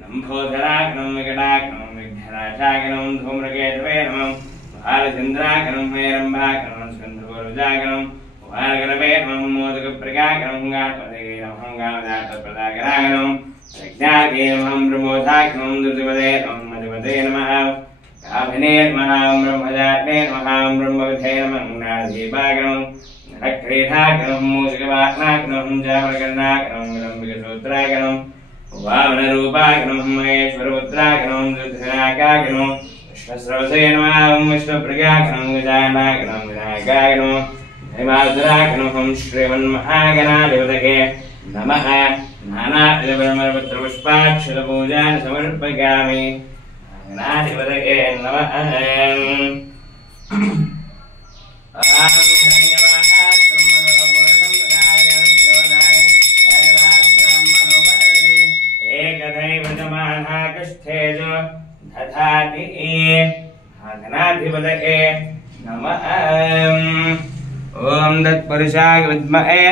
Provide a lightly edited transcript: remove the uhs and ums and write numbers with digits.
लंबोदराग्नं विकटाग्नं विघ्नराजाग्नं धूम्रकेतवे नमः भालचन्द्राग्नं हेरम्बाग्नं स्कन्धपूर्वजाग्नं उपारगणवे नमः मोदकप्रगाग्नं गाणपतये नमः गाणदातप्रदाग्राग्नं यज्ञागे नमः ब्रह्मोधाग्नं दुर्जपदे नमः मधुपते नमः काभिने नमः ब्रह्मजाते नमः ब्रह्मविधे नमः नादीपाग्नं नरक्रीडाग्नं मूषिकवाहनाग्नं जामरकर्णाग्नं विलम्बिकसूत्राग्नं वामनरूपाग्नं महेश्वरपुत्राग्नं दुर्धनागाग्नं विश्वस्रवसे नमः विश्वप्रगाग्नं गजानाग्नं विनायकाग्नं हिमाद्राग्नं श्रीमन्महागणाधिपतये नमः नानाविधपरमपुत्रपुष्पाक्षतपूजान् समर्पयामि गणाधिपतये नमः गणाधिपतये नमः। ओम तत्पुरुषाय विद्महे